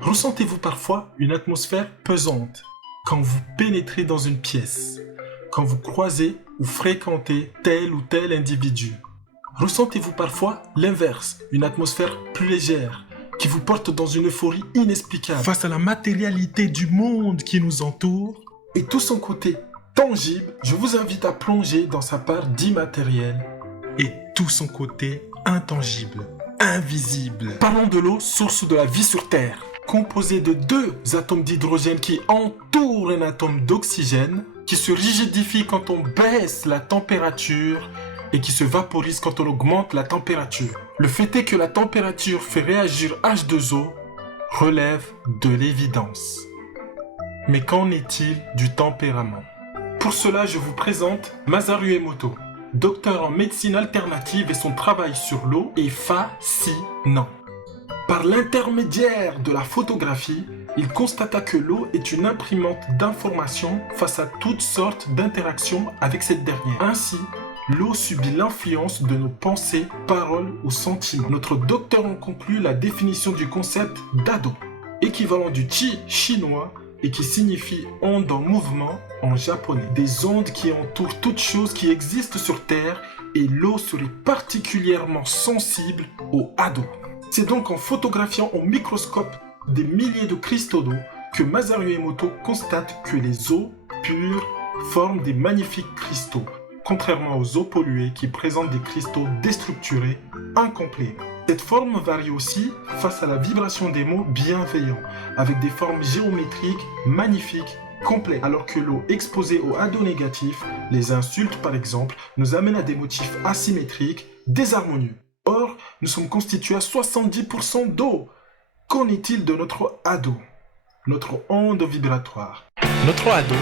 Ressentez-vous parfois une atmosphère pesante quand vous pénétrez dans une pièce, quand vous croisez ou fréquentez tel ou tel individu? Ressentez-vous parfois l'inverse, une atmosphère plus légère, qui vous porte dans une euphorie inexplicable face à la matérialité du monde qui nous entoure et tout son côté tangible? Je vous invite à plonger dans sa part d'immatériel et tout son côté intangible, invisible. Parlons de l'eau, source de la vie sur Terre. Composée de deux atomes d'hydrogène qui entourent un atome d'oxygène, qui se rigidifie quand on baisse la température et qui se vaporise quand on augmente la température. Le fait est que la température fait réagir H2O relève de l'évidence. Mais qu'en est-il du tempérament? Pour cela, je vous présente Masaru Emoto, docteur en médecine alternative, et son travail sur l'eau est fascinant. Par l'intermédiaire de la photographie, il constata que l'eau est une imprimante d'informations face à toutes sortes d'interactions avec cette dernière. Ainsi, l'eau subit l'influence de nos pensées, paroles ou sentiments. Notre docteur en conclut la définition du concept d'ado, équivalent du chi chinois et qui signifie onde en mouvement en japonais. Des ondes qui entourent toute chose qui existe sur Terre, et l'eau serait particulièrement sensible au ado. C'est donc en photographiant au microscope des milliers de cristaux d'eau que Masaru Emoto constate que les eaux pures forment des magnifiques cristaux, contrairement aux eaux polluées qui présentent des cristaux déstructurés, incomplets. Cette forme varie aussi face à la vibration des mots bienveillants, avec des formes géométriques magnifiques, complets, alors que l'eau exposée au ado négatif, les insultes par exemple, nous amène à des motifs asymétriques, désharmonieux. Or, nous sommes constitués à 70% d'eau. Qu'en est-il de notre ado, notre onde vibratoire? Notre ado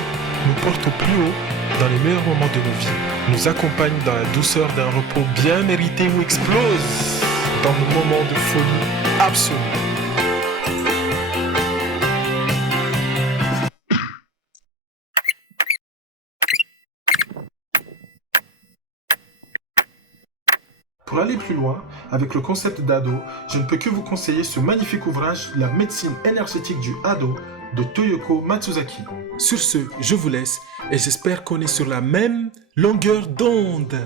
nous porte au plus haut dans les meilleurs moments de nos vies, nous accompagne dans la douceur d'un repos bien mérité ou explose dans nos moments de folie absolue. Pour aller plus loin, avec le concept d'ado, je ne peux que vous conseiller ce magnifique ouvrage, La médecine énergétique du ado, de Toyoko Matsuzaki. Sur ce, je vous laisse et j'espère qu'on est sur la même longueur d'onde.